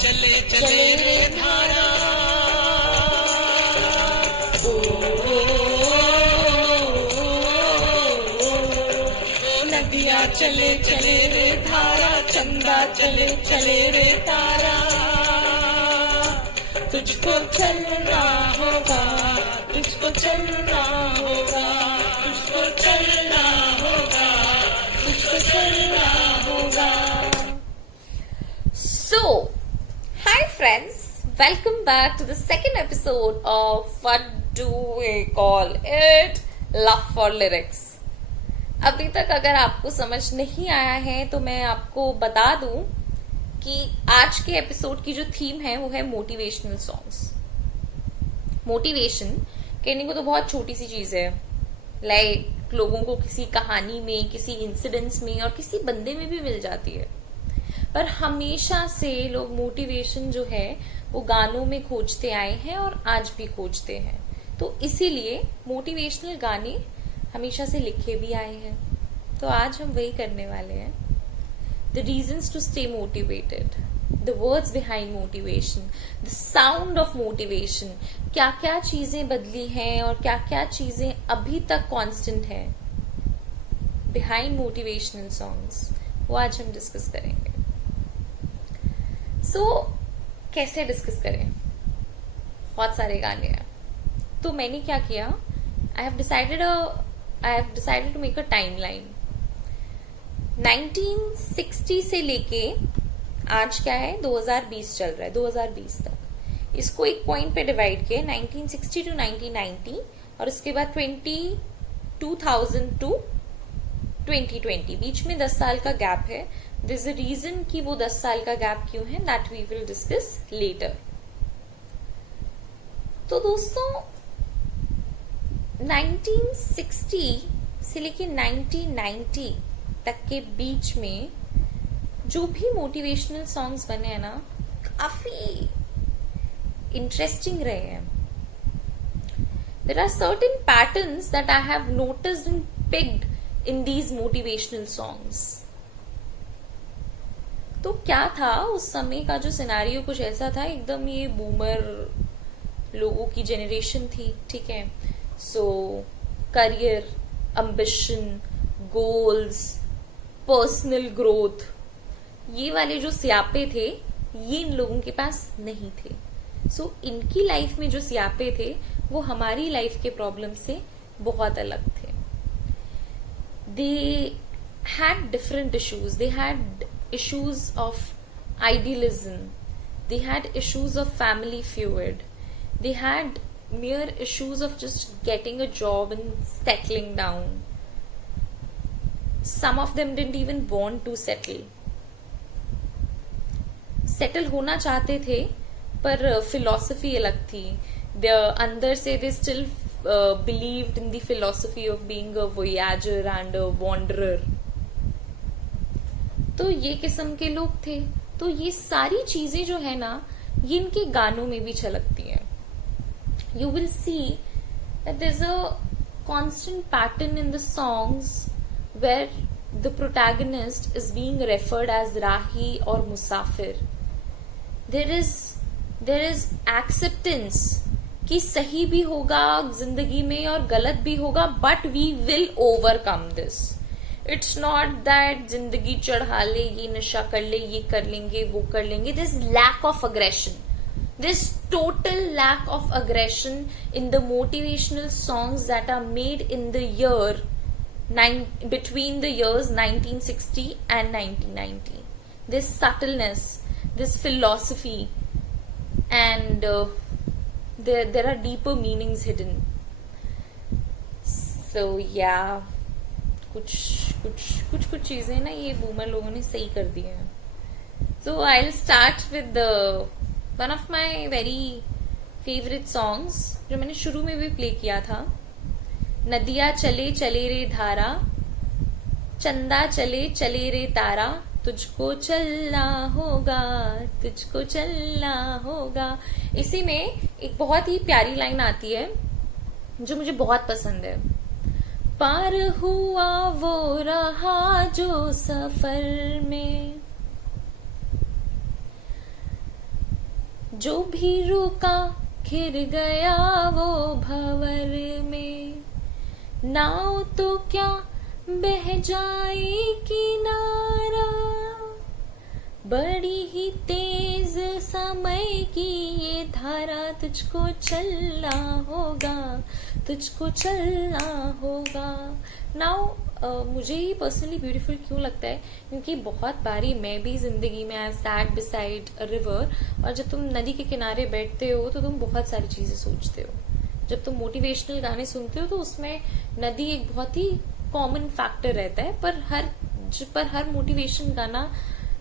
चले चले रे धारा, ओ नदियाँ चले चले रे धारा, चंदा चले चले रे तारा, तुझको चलना होगा, तुझको चलना होगा, तुझको चलना होगा, तुझको चलना होगा. So, hi friends, welcome back to the second episode of what do we call it, Love for Lyrics. अभी तक अगर आपको समझ नहीं आया है तो मैं आपको बता दूं कि आज के एपिसोड की जो थीम है वो है मोटिवेशनल सॉन्ग्स. मोटिवेशन कहने को तो बहुत छोटी सी चीज है, लाइक लोगों को किसी कहानी में, किसी इंसिडेंट्स में और किसी बंदे में भी मिल जाती है, पर हमेशा से लोग मोटिवेशन जो है वो गानों में खोजते आए हैं और आज भी खोजते हैं. तो इसीलिए मोटिवेशनल गाने हमेशा से लिखे भी आए हैं. तो आज हम वही करने वाले हैं. The reasons to stay motivated, the words behind motivation, the sound of motivation, क्या क्या चीजें बदली हैं और क्या क्या चीजें अभी तक कांस्टेंट हैं behind motivational songs, वो आज हम डिस्कस करेंगे. So, कैसे डिस्कस करें? बहुत सारे गाने हैं. तो मैंने क्या किया, I have decided to make a timeline. 1960 से लेके आज क्या है 2020 चल रहा है, 2020 तक इसको एक पॉइंट पे डिवाइड किया, 1960 टू 1990 और इसके बाद 2000 टू 2020, बीच में 10 साल का गैप है. दिस इज द रीजन कि वो 10 साल का गैप क्यों है, that we will discuss later. तो दोस्तों 1960 से लेके 1990 तक के बीच में जो भी मोटिवेशनल सॉन्ग्स बने हैं ना, काफी इंटरेस्टिंग रहे हैं. There are certain patterns that I have noticed and picked in these motivational songs. तो क्या था उस समय का जो सिनेरियो, कुछ ऐसा था, एकदम ये बूमर लोगों की जेनरेशन थी, ठीक है. सो career, ambition, goals, personal growth, ये वाले जो स्यापे थे ये इन लोगों के पास नहीं थे. सो इनकी लाइफ में जो स्यापे थे वो हमारी लाइफ के प्रॉब्लम से बहुत अलग थे. They had different issues. They had issues of idealism, they had issues of family feud, they had mere issues of just getting a job and settling down. Some of them didn't even want to settle होना चाहते थे पर philosophy अलग थी. अंदर से they still believed in the philosophy of being a voyager and a wanderer. तो ये किस्म के लोग थे. तो ये सारी चीजें जो है ना, ये इनके गानों में भी झलकती हैं. You will see that there is a constant pattern in the songs where the protagonist is being referred as राही और मुसाफिर. देयर इज एक्सेप्टेंस कि सही भी होगा जिंदगी में और गलत भी होगा, but we will overcome this. It's not that जिंदगी चढ़ा ले, ये नशा कर ले, ये कर लेंगे, वो कर लेंगे. This lack of aggression, this total lack of aggression in the motivational songs that are made in the year between the years 1960 and 1990. This subtleness, this philosophy, and there are deeper meanings hidden. So yeah, कुछ चीजें ना ये boomer लोगों ने सही कर दी हैं. So I'll start with one of my very favorite songs जो मैंने शुरू में भी प्ले किया था. नदियाँ चले चले रे धारा, चंदा चले चले रे तारा, तुझको चलना होगा, तुझको चलना होगा. इसी में एक बहुत ही प्यारी लाइन आती है जो मुझे बहुत पसंद है. पार हुआ वो रहा जो सफर में, जो भी रुका घिर गया वो भंवर में, नाव तो क्या बह जाए किनारा, बड़ी ही तेज समय की ये धारा, तुझको चलना होगा, तुझको चलना होगा। नाउ मुझे ही पर्सनली ब्यूटीफुल क्यों लगता है, क्योंकि बहुत बारी मैं भी जिंदगी में I sat beside a river, और जब तुम नदी के किनारे बैठते हो तो तुम बहुत सारी चीजें सोचते हो। जब तुम मोटिवेशनल गाने सुनते हो तो उसमें नदी एक बहुत ही कॉमन फैक्टर रहता है, पर हर मोटिवेशन गाना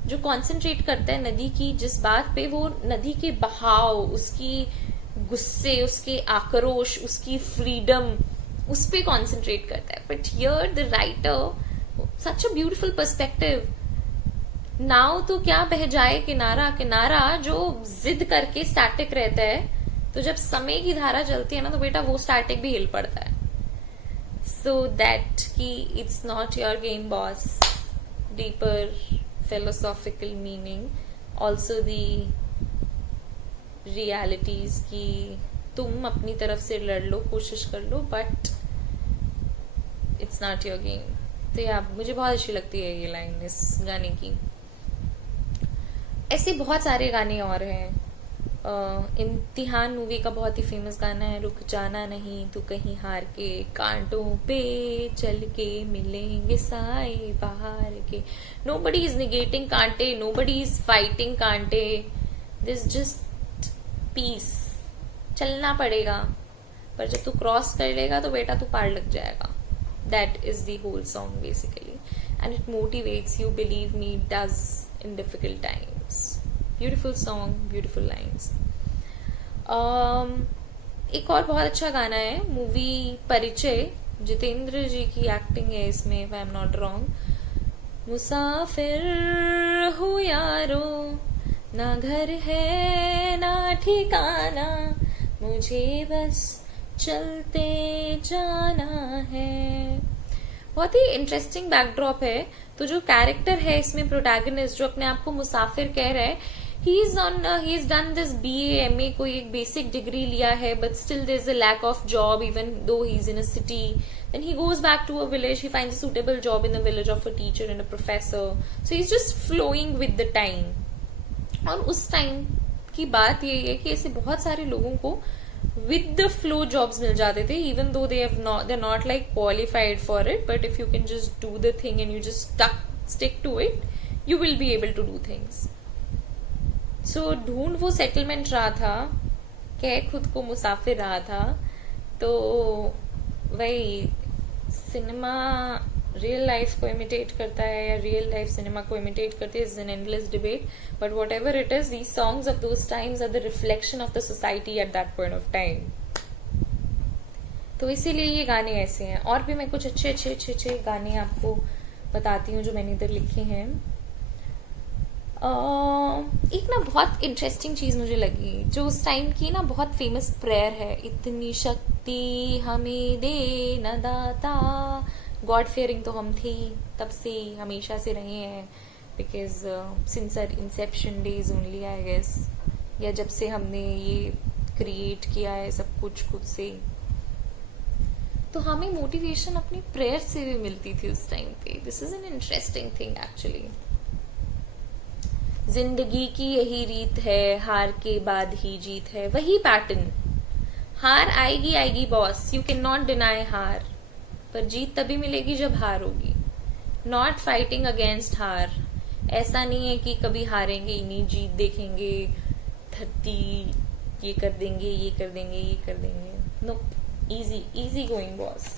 जो कॉन्सेंट्रेट करता है नदी की जिस बात पे, वो नदी के बहाव, उसकी गुस्से, उसके आक्रोश, उसकी फ्रीडम, उस पे कॉन्सेंट्रेट करता है। But here the writer such a beautiful perspective, नाव तो क्या बह जाए किनारा, किनारा जो जिद करके स्टैटिक रहता है, तो जब समय की धारा चलती है ना तो बेटा वो स्टैटिक भी हिल पड़ता है। सो दैट कि it's not your game boss, deeper philosophical meaning, also the realities कि तुम अपनी तरफ से लड़ लो, कोशिश कर लो, but it's not your game. तो यार मुझे बहुत अच्छी लगती है ये लाइन इस गाने की। ऐसे बहुत सारे गाने और हैं। इम्तिहान मूवी का बहुत ही फेमस गाना है, रुक जाना नहीं तू कहीं हार के, कांटों पे चल के मिलेंगे साए बाहर के। नोबडी इज निगेटिंग कांटे, नोबडी इज फाइटिंग कांटे, दिस जस्ट पीस। चलना पड़ेगा, पर जब तू क्रॉस कर लेगा तो बेटा तू पार लग जाएगा। That is the whole song basically, and it motivates you, believe me, does in difficult times. Beautiful song, beautiful lines. एक और बहुत अच्छा गाना है, मूवी परिचय, जितेंद्र जी की एक्टिंग है इसमें, if I am not wrong. मुसाफिर हूँ यारो, ना घर है ना ठिकाना, मुझे बस चलते जाना है। बहुत ही इंटरेस्टिंग बैकड्रॉप है। तो जो कैरेक्टर है इसमें, प्रोटैगनिस्ट, जो अपने आप को मुसाफिर कह रहा है, he is done this BA MA, कोई एक बेसिक डिग्री लिया है, but still there is a lack of job even though he's in a city. Then he goes back to a village, he finds a suitable job in the village of a teacher and a professor. So he's just flowing with the time. और उस time की बात ये है कि ऐसे बहुत सारे लोगों को with the flow jobs मिल जाते थे, even though they're not like qualified for it, but if you can just do the thing and you just stick to it, you will be able to do things. So ढूंढ वो settlement रहा था, कह खुद को मुसाफिर रहा था। तो वही सिनेमा रियल लाइफ को इमिटेट करता है या रियल लाइफ सिनेमा को इमिटेट करती है, is an endless debate, but whatever it is, these songs of those times are the reflection of the society at that point of time. तो इसीलिए ये गाने ऐसे हैं। और भी मैं कुछ अच्छे गाने आपको बताती हूँ जो मैंने इधर लिखे हैं। एक ना बहुत इंटरेस्टिंग चीज मुझे लगी, जो उस टाइम की ना बहुत फेमस प्रेयर है, इतनी शक्ति हमें दे न दाता। गॉड फेयरिंग तो हम थे तब से, हमेशा से रहे हैं, because since our inception days only I guess, या जब से हमने ये क्रिएट किया है सब कुछ खुद से। तो हमें मोटिवेशन अपनी प्रेयर से भी मिलती थी उस टाइम पे। This is an interesting thing actually. जिंदगी की यही रीत है, हार के बाद ही जीत है, वही पैटर्न। हार आएगी आएगी boss, you can not deny हार, पर जीत तभी मिलेगी जब हार होगी। नॉट फाइटिंग अगेंस्ट हार, ऐसा नहीं है कि कभी हारेंगे ही नहीं, जीत देखेंगे, धरती ये कर देंगे, ये कर देंगे, ये कर देंगे। No, easy easy going boss.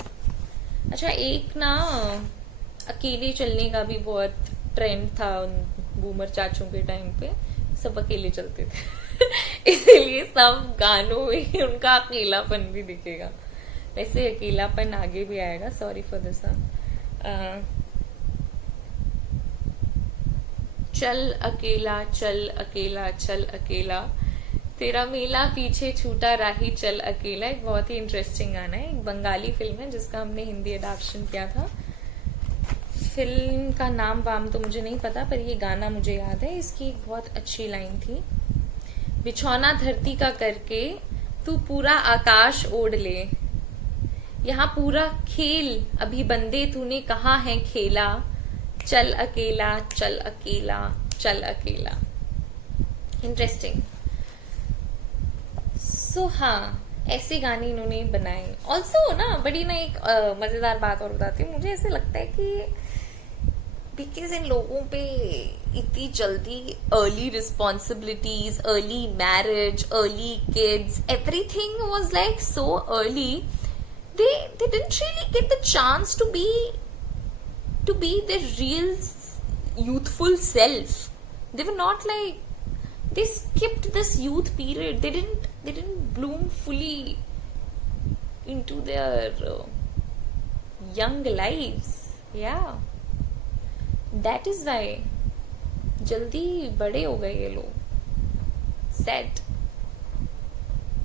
अच्छा, एक ना अकेले चलने का भी बहुत ट्रेंड था उन बूमर चाचों के टाइम पे, सब अकेले चलते थे इसलिए सब गानों में उनका अकेलापन भी दिखेगा। वैसे अकेलापन आगे भी आएगा, सॉरी फॉर दिस। चल अकेला चल अकेला चल अकेला, तेरा मेला पीछे छूटा राही चल अकेला। एक बहुत ही इंटरेस्टिंग गाना है, एक बंगाली फिल्म है जिसका हमने हिंदी अडैप्शन किया था। फिल्म का नाम वाम तो मुझे नहीं पता, पर ये गाना मुझे याद है। इसकी एक बहुत अच्छी लाइन थी, बिछौना धरती का करके तू पूरा आकाश ओढ़ ले, यहाँ पूरा खेल अभी बंदे तूने कहाँ है खेला, चल अकेला चल अकेला चल अकेला। इंटरेस्टिंग। सो हाँ, ऐसे गाने इन्होंने बनाए। ऑल्सो ना बड़ी ना एक मजेदार बात और बताती हूँ, मुझे ऐसे लगता है कि बिकॉज इन लोगों पे इतनी जल्दी early responsibilities, early marriage, early kids, everything was like so early, they didn't really get the chance to be their real youthful self. They were not like, they skipped this youth period. They didn't bloom fully into their young lives. Yeah, that is why जल्दी बड़े हो गए ये लोग। Sad,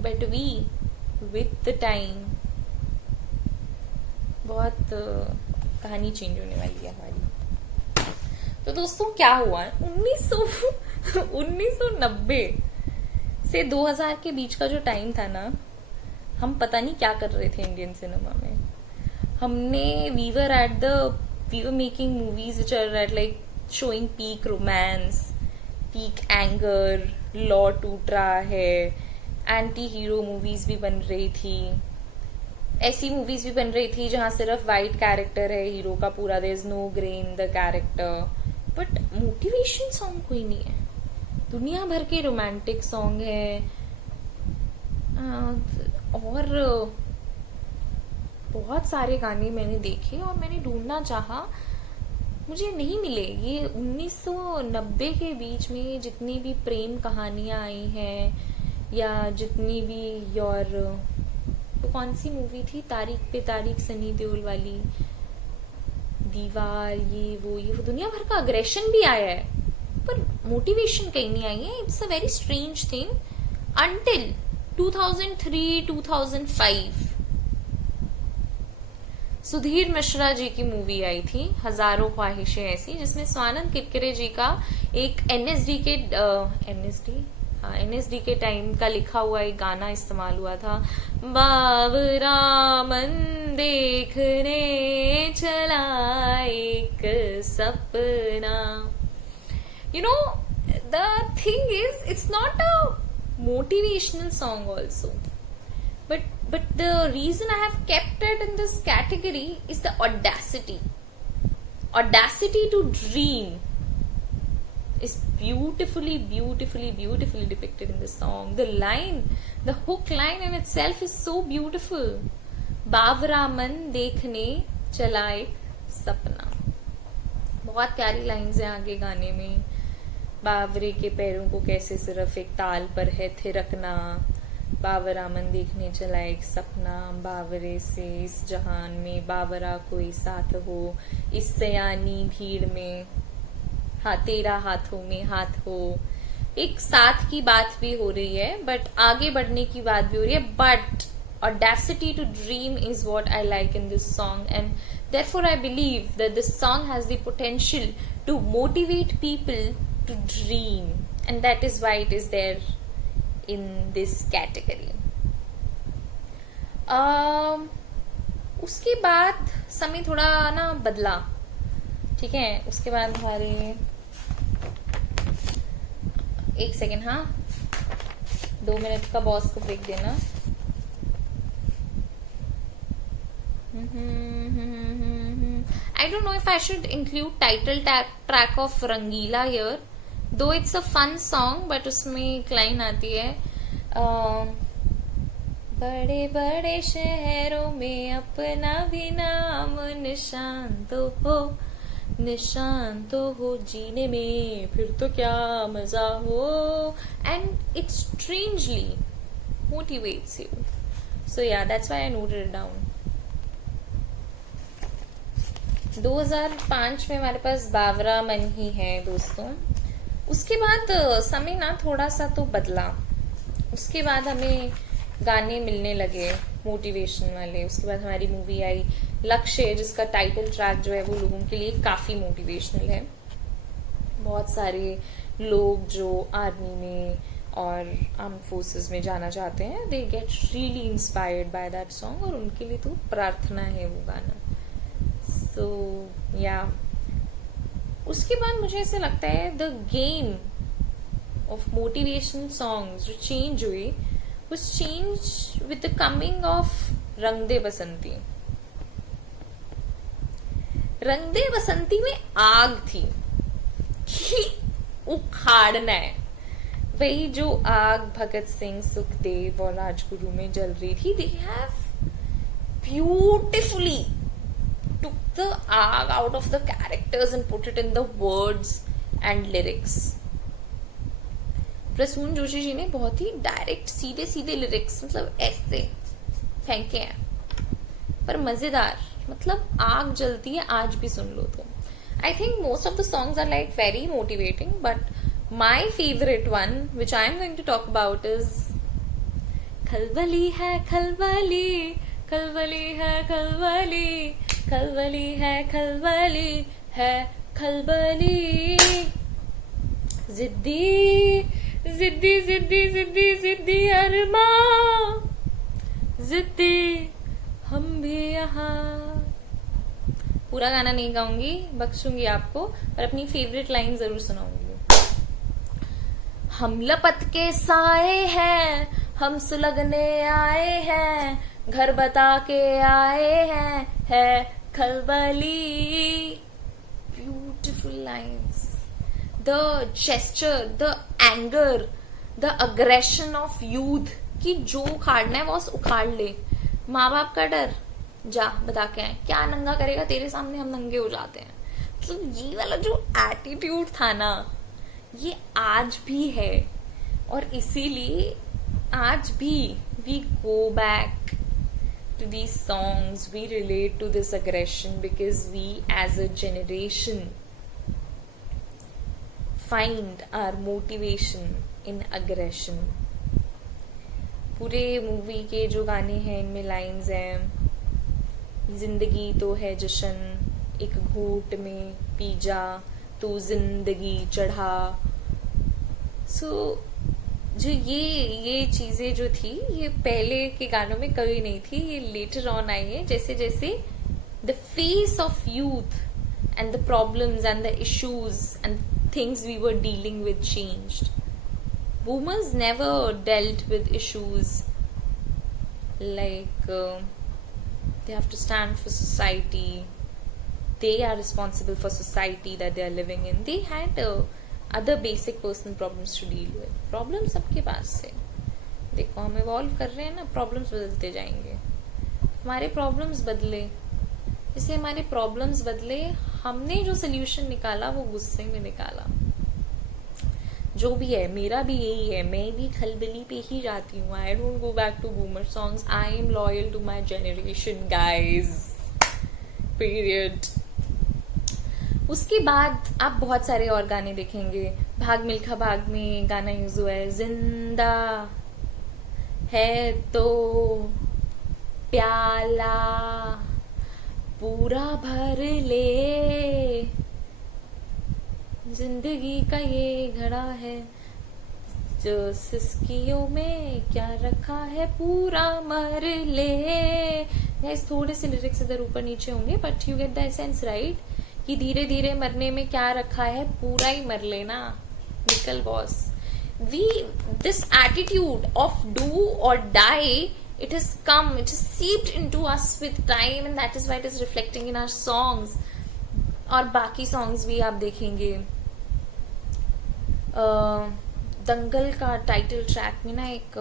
but we with the time बहुत कहानी change होने वाली है हमारी। तो दोस्तों क्या हुआ, 1990 से 2000 के बीच का जो टाइम था ना, हम पता नहीं क्या कर रहे थे इंडियन सिनेमा में। We were making movies which are at like showing peak romance, peak anger, law टूट रहा है, एंटी हीरो मूवीज भी बन रही थी, ऐसी मूवीज भी बन रही थी जहां सिर्फ वाइट कैरेक्टर है हीरो का पूरा, there is no grey in the character, but motivation song कोई नहीं है। दुनिया भर के रोमांटिक सॉन्ग है और बहुत सारे गाने मैंने देखे और मैंने ढूंढना चाहा, मुझे नहीं मिले। ये 1990 के बीच में जितनी भी प्रेम कहानियां आई हैं या जितनी भी तो कौन सी मूवी थी, तारीख पे तारीख, सनी देओल वाली, दीवार, ये वो दुनिया भर का अग्रेशन भी आया है पर मोटिवेशन कहीं नहीं आई है। It's a very strange thing until 2003-2005 Sudhir Mishra ji की मूवी आई थी हजारों ख्वाहिशें ऐसी, जिसमें स्वानंद किरकिरे जी का एक एनएसडी के टाइम का लिखा हुआ एक गाना इस्तेमाल हुआ था, बाबरामन देखने चला एक सपना। You know the thing is, it's not a motivational song also, but the reason I have kept it in this category is the audacity to dream is beautifully depicted in this song. The hook line in itself is so beautiful. बावरा मन देखने चला एक सपना, बहुत प्यारी lines हैं आगे गाने में। बावरे के पैरों को कैसे सिर्फ एक ताल पर है थिरकना, बावरा मन देखने चला एक सपना, बावरे से इस जहान में बावरा कोई साथ हो, इस सयानी भीड़ में हाँ तेरा हाथों में हाथ हो। एक साथ की बात भी हो रही है बट आगे बढ़ने की बात भी हो रही है, but audacity to dream is what I like in this song, and therefore I believe that this song has the potential to motivate people to dream, and that is why it is there in this category. उसके बाद समय थोड़ा ना बदला, ठीक है। उसके बाद हमारे एक सेकेंड, हाँ 2 मिनट का बॉस को ब्रेक देना। I don't know if I should include title track of Rangila here, though it's a fun song, but उसमें एक लाइन आती है, बड़े बड़े शहरों में अपना भी नाम निशान तो हो जीने में फिर तो क्या मजा हो, and it strangely motivates you. So yeah, that's why I noted it down. 2005 में हमारे पास बावरा मन ही है दोस्तों। उसके बाद समय ना थोड़ा सा तो बदला, उसके बाद हमें गाने मिलने लगे मोटिवेशन वाले। उसके बाद हमारी मूवी आई लक्ष्य, जिसका टाइटल ट्रैक जो है वो लोगों के लिए काफी मोटिवेशनल है। बहुत सारे लोग जो आर्मी में और आर्म फोर्सेस में जाना चाहते हैं, they get really inspired by that song, और उनके लिए तो प्रार्थना है वो गाना. सो या उसके बाद मुझे ऐसा लगता है the game of motivational songs जो चेंज हुए was changed with the coming of रंग दे बसंती. रंग दे बसंती में आग थी कि उखाड़ना है. वही जो आग भगत सिंह, सुखदेव और राजगुरु में जल रही थी. They have beautifully took the आग out of the characters and put it in the words and lyrics. Prasoon Joshi ji ने बहुत ही डायरेक्ट सीधे सीधे लिरिक्स, मतलब ऐसे फेंके हैं, पर मजेदार. मतलब आग जलती है, आज भी सुन लो तो. I think most of the songs are like very motivating, but my favourite one which I am going to talk about is खलबली है खलबली, खलबली है खलबली, खलबली है खलबली है खलबली. जिद्दी जिद्दी जिद्दी जिद्दी जिद्दी अरमा, जिद्दी हम भी यहाँ. पूरा गाना नहीं गाऊंगी, बख्शूंगी आपको, पर अपनी फेवरेट लाइन जरूर सुनाऊंगी. हम लपट के साए हैं, हम सुलगने आए हैं, घर बता के आए हैं, है खलबली. Beautiful lines. The gesture, the anger, the aggression of youth कि जो उखाड़ना है वो उखाड़ ले. माँ बाप का डर, जा बता के आए, क्या नंगा करेगा तेरे सामने, हम नंगे हो जाते हैं. मतलब ये वाला जो एटीट्यूड था ना, ये आज भी है. और इसीलिए आज भी we go back to these songs, we relate to this aggression because we as a generation find our motivation in aggression. पूरे मूवी के जो गाने हैं इनमें लाइंस हैं, जिंदगी तो है जशन, एक घूंट में पी जा, तो जिंदगी चढ़ा. सो जो ये चीजें जो थी, ये पहले के गानों में कभी नहीं थी, ये लेटर ऑन आई है. जैसे जैसे the face of youth and the problems and the issues and things we were dealing with changed. Boomers never dealt with issues like they have to stand for society, they are responsible for society that they are living in. They had other basic personal problems to deal with. Problems सबके पास से. देखो हम evolve कर रहे हैं ना, problems बदलते जाएंगे. हमारे problems बदले, जैसे हमारे प्रॉब्लम्स बदले, हमने जो सोल्यूशन निकाला वो गुस्से में निकाला. जो भी है, मेरा भी यही है, मैं भी खलबली पे ही जाती हूँ. I don't go back to boomer songs. I am loyal to my generation guys, period. उसके बाद आप बहुत सारे और गाने देखेंगे. भाग मिल्खा भाग में गाना यूज हुआ है, जिंदा है तो प्याला पूरा भर ले, जिंदगी का ये घड़ा है जो सिस्कियों में क्या रखा है, पूरा मर ले. गाइस थोड़े से लिरिक्स इधर ऊपर नीचे होंगे, but you get the essence right, कि धीरे धीरे मरने में क्या रखा है, पूरा ही मर लेना, निकल boss. this attitude of do or die, it has come, it has seeped into us with time, and that is why it is reflecting in our songs. और बाकी सॉन्ग्स भी आप देखेंगे. दंगल का टाइटल ट्रैक में ना एक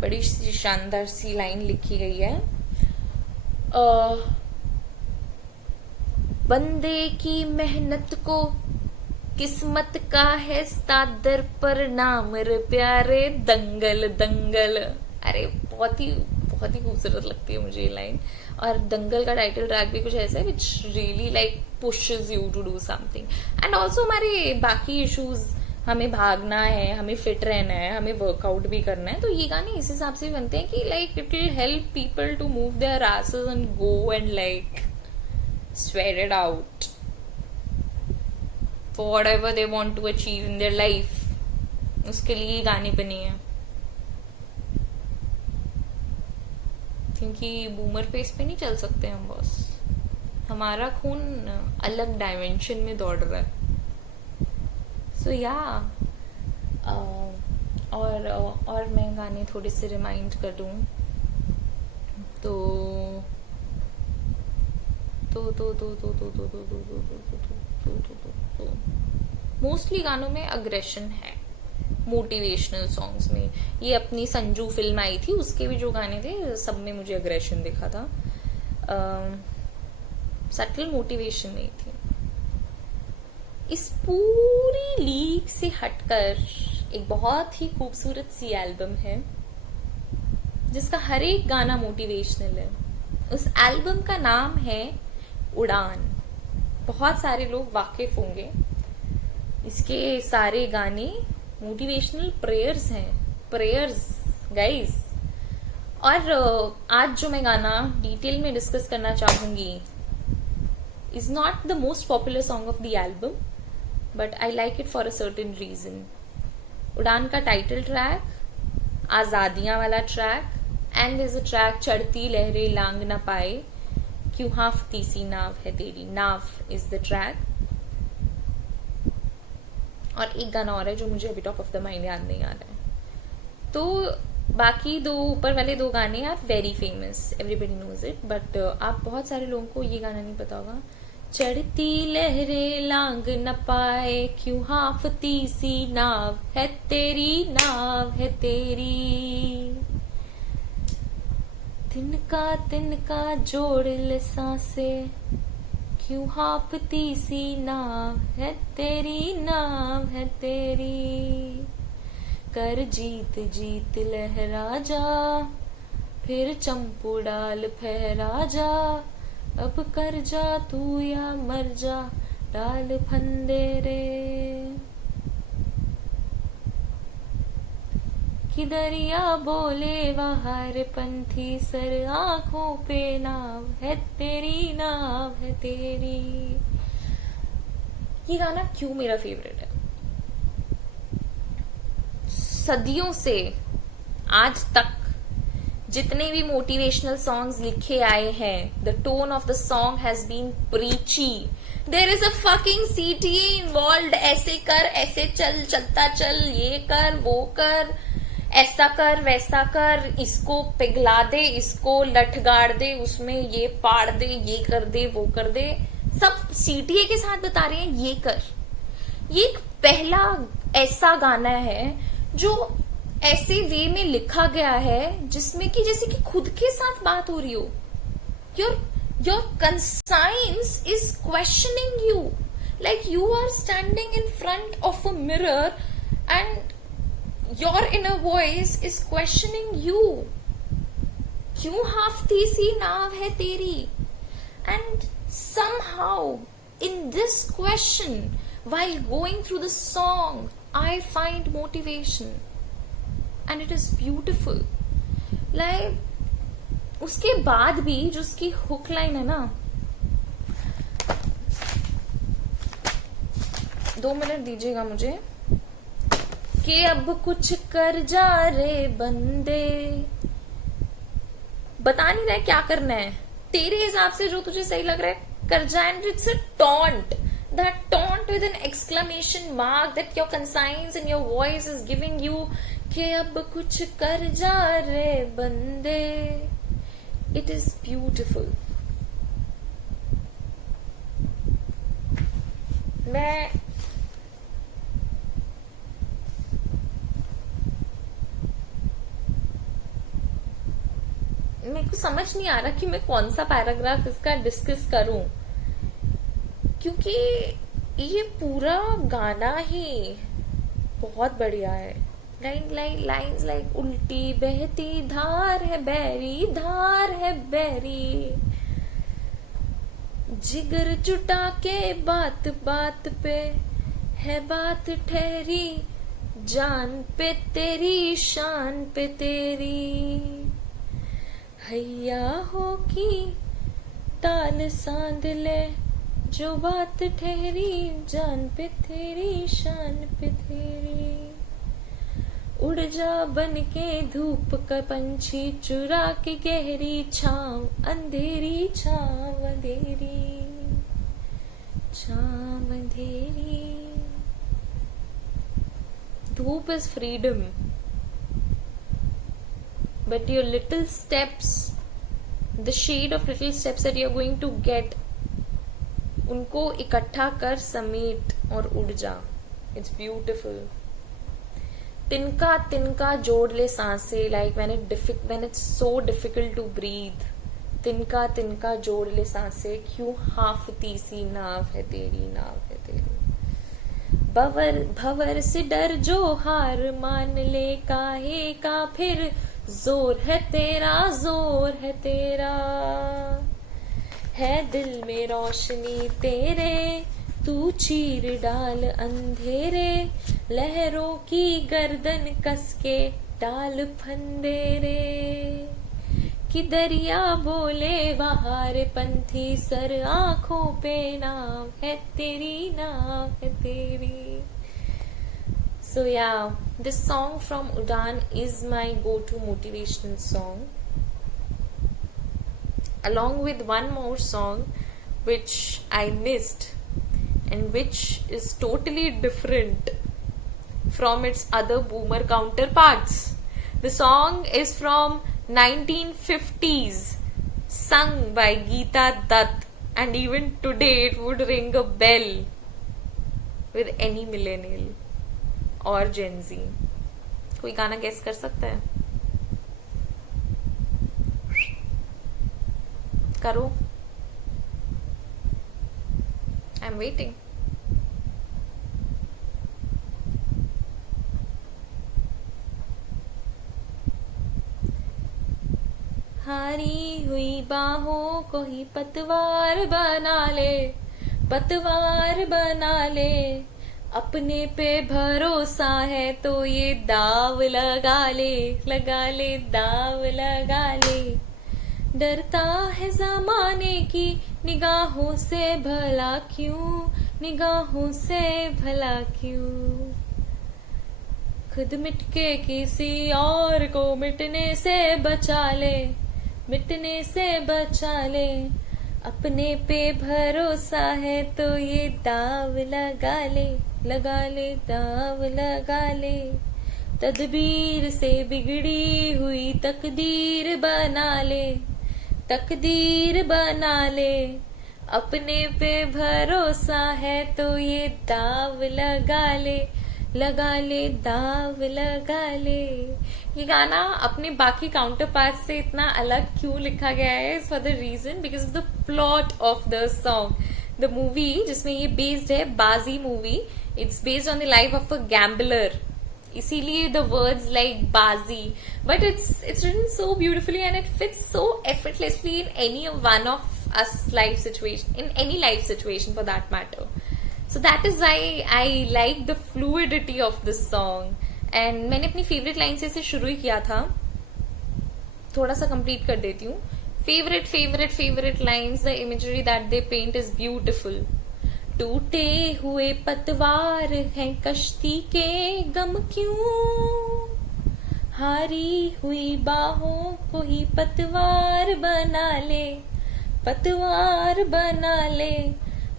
बड़ी सी शानदार सी लाइन लिखी गई है, बंदे की मेहनत को किस्मत का है सादर पर नाम रे प्यारे, दंगल दंगल. अरे बहुत ही खूबसूरत लगती है मुझे ये लाइन. और दंगल का टाइटल ट्रैक भी कुछ ऐसा है which really like pushes you to do something. And also हमारे बाकी इश्यूज, हमें भागना है, हमें फिट रहना है, हमें वर्कआउट भी करना है, तो ये गाने इस हिसाब से बनते हैं कि like it will help people to move their asses and go and like sweat it out for whatever they want to achieve in their life. उसके लिए गाने बने हैं, क्योंकि बूमर पेस पे नहीं चल सकते हम बॉस। हमारा खून अलग डायमेंशन में दौड़ रहा है। सो या और मैं गाने थोड़े से रिमाइंड कर दूं तो मोस्टली गानों में अग्रेशन है, मोटिवेशनल सॉन्ग्स में। ये अपनी संजू फिल्म आई थी, उसके भी जो गाने थे सब में मुझे अग्रेशन दिखा था, सटल मोटिवेशन नहीं थी। इस पूरी लीग से हटकर एक बहुत ही खूबसूरत सी एल्बम है जिसका हर एक गाना मोटिवेशनल है। उस एल्बम का नाम है उड़ान। बहुत सारे लोग वाकिफ होंगे, इसके सारे गाने मोटिवेशनल प्रेयर्स हैं, प्रेयर्स गाइस। और आज जो मैं गाना डिटेल में डिस्कस करना चाहूंगी is not the most popular song of the album, but I like it for a certain reason. उड़ान का टाइटल ट्रैक, आजादियां वाला track, and there's a track चढ़ती लहरें लांग ना पाए, क्यों हाफती सी नाव है तेरी, नाव is the track। और एक गाना और है जो मुझे अभी टॉप ऑफ द माइंड याद नहीं आ रहा है। तो बाकी दो ऊपर वाले दो गाने are very famous, everybody knows it, but आप बहुत सारे लोगों को ये गाना नहीं पता होगा। चढ़ती लहरें लांग न पाए, क्यों हाफती सी नाव है तेरी, नाव है तेरी, तिनका जोड़ ले सांसे, क्यों हाफती सी नाव है तेरी, नाव है तेरी, कर जीत जीत लहरा जा, फिर चंपू डाल फहरा जा, अब कर जा तू या मर जा, डाल फंदे रे, कि दरिया बोले बाहर पंथी, सर आंखों पे नाव है तेरी, नाव है तेरी। ये गाना क्यों मेरा फेवरेट है? सदियों से आज तक जितने भी मोटिवेशनल सॉन्ग्स लिखे आए हैं, the tone of the song has been preachy. There is a fucking CTA involved, ऐसे कर, ऐसे चल, चलता चल, ये कर, वो कर, ऐसा कर, वैसा कर, इसको पिघला दे, इसको लठ गाड़ दे, उसमें ये पाड़ दे, ये कर दे, वो कर दे, सब CTA के साथ बता रहे हैं ये कर। ये एक पहला ऐसा गाना है जो ऐसे वे में लिखा गया है जिसमें कि जैसे कि खुद के साथ बात हो रही हो। Your conscience is questioning you, like you are standing in front of a mirror and your inner voice is questioning you, क्यों हाफती सी नाव है तेरी। And somehow in this question, while going through the song, I find motivation and it is beautiful. Like उसके बाद भी जो उसकी hook line है ना, 2 मिनट दीजिएगा मुझे, कि अब कुछ कर जा रे बंदे, बता नहीं रहा क्या करना है, तेरे हिसाब से जो तुझे सही लग रहा है कर जा। And it's a taunt, that taunt with an exclamation mark that your conscience and your voice is giving you, कि अब कुछ कर जा रे बंदे। It is beautiful. मेरे को समझ नहीं आ रहा कि मैं कौन सा पैराग्राफ इसका डिस्कस करूं, क्योंकि ये पूरा गाना ही बहुत बढ़िया है। लाइन्स लाइक उल्टी बहती धार है बैरी, धार है बैरी, जिगर जुटा के बात बात पे है बात ठहरी, जान पे तेरी शान पे तेरी, हैया हो की ताल सांध ले, जो बात ठहरी, जान पे तेरी शान पे तेरी। उड़ जा बन के धूप का पंछी, चुरा के गहरी छाँव अंधेरी, छाँव अंधेरी, छाँव अंधेरी. धूप is freedom, but your little steps, the shade of little steps that you're going to get, उनको इकट्ठा कर, समेट और उड़ जा. It's beautiful. तिनका तिनका जोड़ ले सांसें, like when it's so difficult to breathe. तिनका तिनका जोड़ ले सांसें, क्यों हाफती सी नाव है तेरी, नाव है तेरी. भवर भवर से डर जो हार मान ले, काहे का फिर जोर है तेरा, जोर है तेरा. है दिल में रोशनी तेरे, तू चीर डाल अंधेरे, लहरों की गर्दन कसके डाल फंदेरे. कि दरिया बोले बहार पंथी, सर आंखों पे नाव है तेरी, नाव है तेरी. So yeah, this song from Udaan is my go-to motivational song, along with one more song which I missed and which is totally different from its other boomer counterparts. The song is from 1950s, sung by Geeta Dutt, and even today it would ring a bell with any millennial और Gen Z. कोई गाना guess कर सकता है? करो. I'm waiting. हारी हुई बाहों को ही पतवार बना ले, पतवार बना ले. अपने पे भरोसा है तो ये दाव लगा ले, लगा ले, दाव लगा ले. डरता है जमाने की निगाहों से भला क्यों, निगाहों से भला क्यों. खुद मिट के किसी और को मिटने से बचा ले, मिटने से बचा ले. अपने पे भरोसा है तो ये दाव लगा ले, लगा ले, दाव लगा ले. तदबीर से बिगड़ी हुई तकदीर बना ले, तकदीर बना ले. अपने पे भरोसा है तो ये दाव लगा ले, लगा ले, दाव लगा ले. ये गाना अपने बाकी काउंटर पार्ट से इतना अलग क्यों लिखा गया है? For the reason because of the plot of the song. The movie जिसमें ये बेस्ड है, Baazi movie, it's based on the life of a gambler. इसीलिए द वर्ड्स लाइक बाजी, but it's written so beautifully and it fits so effortlessly in any one of us life situation, in any life situation for that matter. So that is why I like the fluidity of this song. And मैंने अपनी favourite line से इसे शुरू ही किया था, थोड़ा सा complete कर देती हूँ. Favourite favourite favourite lines, the imagery that they paint is beautiful. टूटे हुए पतवार हैं कश्ती के गम क्यों, हारी हुई बाहों को ही पतवार बना ले, पतवार बना ले.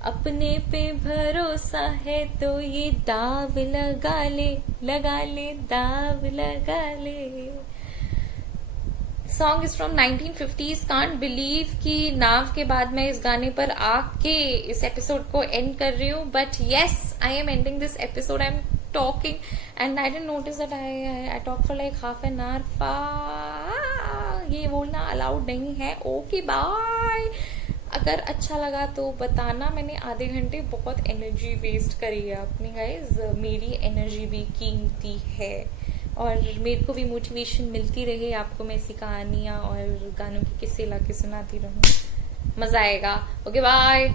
अपने पे भरोसा है तो ये दाव लगा ले, लगा ले, दाव लगा ले. Song is from 1950s. Can't believe कि नाव के बाद मैं इस गाने पर आके इस एपिसोड को एंड कर रही हूँ. But yes, I am ending this episode. I am talking and I didn't notice that I talk for like half an hour. ये बोलना अलाउड नहीं है. Okay, bye. अगर अच्छा लगा तो बताना. मैंने आधे घंटे बहुत एनर्जी वेस्ट करी है अपनी. गाइज, मेरी एनर्जी भी कीमती है और मेरे को भी मोटिवेशन मिलती रहे. आपको मैं ऐसी कहानियाँ और गानों के किस्से ला के सुनाती रहूँ. मजा आएगा. Okay, bye.